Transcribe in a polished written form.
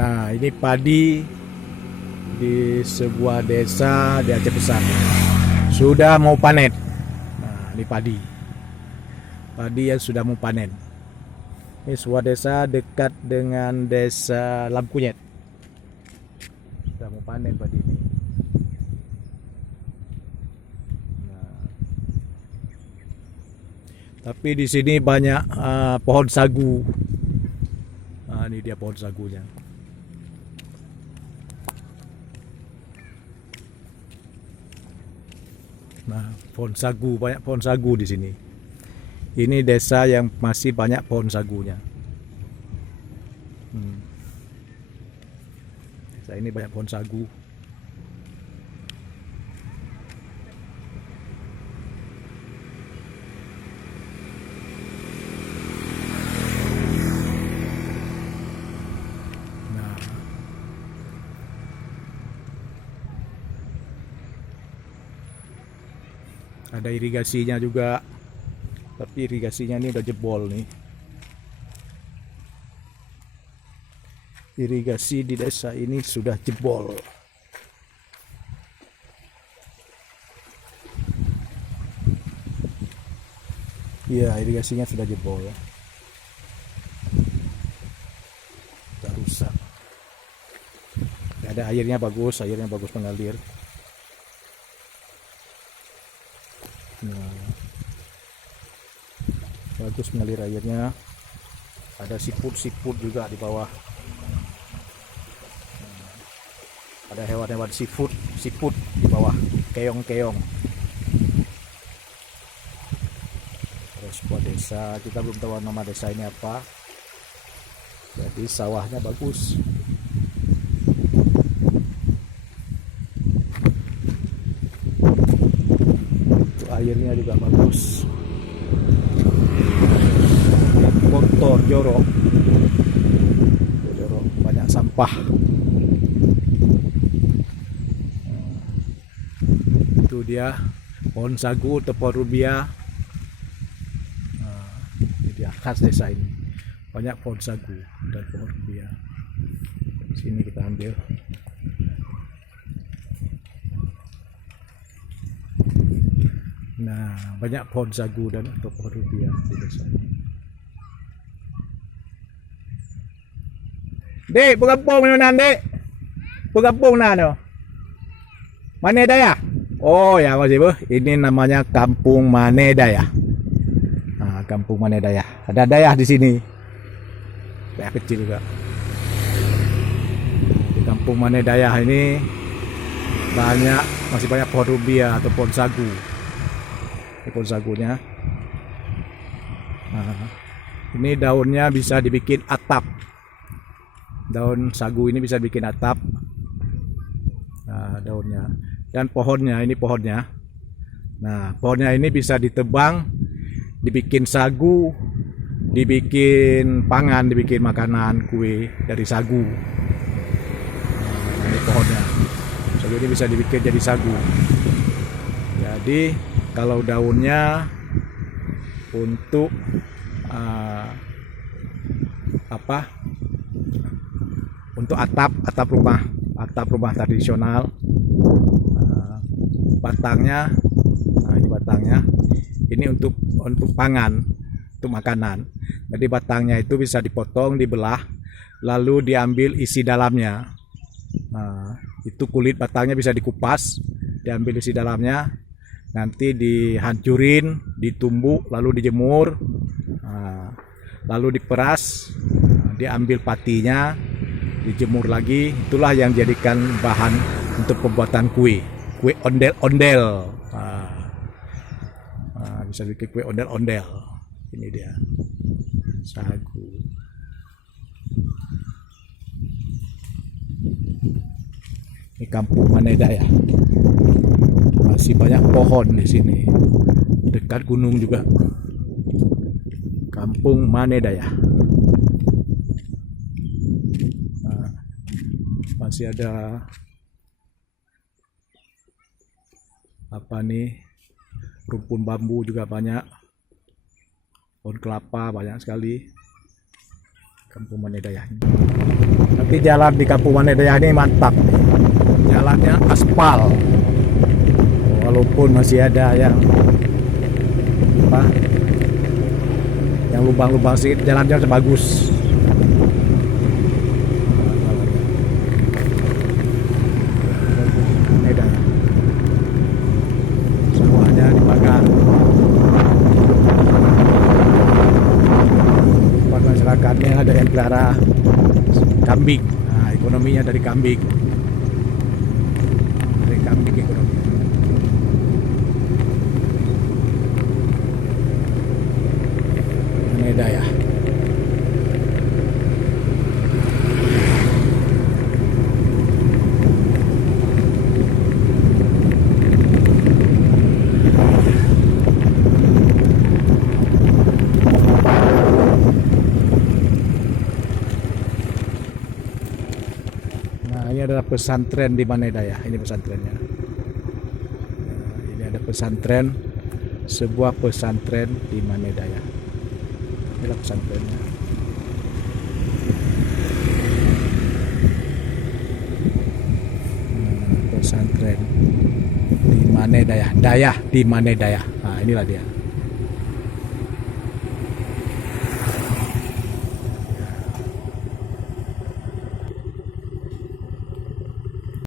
Nah, ini padi di sebuah desa di Aceh Besar. Sudah mau panen. Nah, ini padi. Padi yang sudah mau panen. Ini sebuah desa dekat dengan desa Lamkunyet. Sudah mau panen padi ini. Nah, tapi di sini banyak pohon sagu. Nah, ini dia pohon sagunya. Nah, pohon sagu, banyak pohon sagu di sini. Ini desa yang masih banyak pohon sagunya. Desa ini banyak pohon sagu. Nah, ada irigasinya juga. Tapi irigasinya ini udah jebol nih. Irigasi di desa ini sudah jebol. Iya, irigasinya sudah jebol. Sudah rusak. Ada airnya bagus mengalir. Nah, bagus mengalir airnya. Ada siput-siput juga di bawah. Ada hewan-hewan siput di bawah, keong-keong. Terus sebuah desa, kita belum tahu nama desa ini apa. Jadi sawahnya bagus. Itu airnya juga bagus. Kotor, jorok, banyak sampah. Itu dia pohon sagu atau pohon rubia. Ini dia khas desa ini, banyak pohon sagu dan pohon rubia. Sini kita ambil. Nah, banyak pohon sagu dan pohon rubia di desa ini. Dek, berkampung mana dek? Berkampung mana? Mane Daya? Oh ya Mas Ibu, ini namanya Kampung Mane Daya. Nah, Kampung Mane Daya. Ada Daya di sini. Daya kecil juga. Di Kampung Mane Daya ini masih banyak pohon rubia atau pohon sagu. Ini pohon sagunya. Nah, ini daunnya bisa dibikin atap. Daun sagu ini bisa bikin atap. Nah, daunnya dan pohonnya, ini pohonnya. Nah, pohonnya ini bisa ditebang, dibikin sagu, dibikin pangan, dibikin makanan, kue dari sagu. Nah, ini pohonnya. Sagu ini bisa dibikin jadi sagu. Jadi kalau daunnya untuk untuk atap rumah tradisional. Batangnya, nah ini batangnya, ini untuk pangan, untuk makanan. Jadi batangnya itu bisa dipotong, dibelah, lalu diambil isi dalamnya. Nah, itu kulit batangnya bisa dikupas, diambil isi dalamnya, nanti dihancurin, ditumbuk, lalu dijemur, lalu diperas, diambil patinya, dijemur lagi. Itulah yang dijadikan bahan untuk pembuatan kue ondel-ondel. Bisa bikin kue ondel-ondel. Ini dia sagu. Ini Kampung Mane Daya. Masih banyak pohon di sini. Dekat gunung juga. Kampung Mane Daya. Masih ada rumpun bambu juga banyak, pohon kelapa banyak sekali. Kampung Manedaya ini. Tapi jalan di Kampung Manedaya ini mantap. Jalannya aspal. Walaupun masih ada yang apa? Yang lubang-lubang sedikit, jalannya bagus. Manedaya. Sawahnya dibakar. Masyarakatnya ada yang pelihara kambing. Nah, ekonominya dari kambing. Dari kambing ekonomi. Manedaya. Ini adalah pesantren di Manedaya. Ini pesantrennya. Nah, ini ada pesantren, sebuah pesantren di Manedaya. Inilah pesantrennya. Pesantren di Manedaya. Daya di Manedaya. Nah, inilah dia.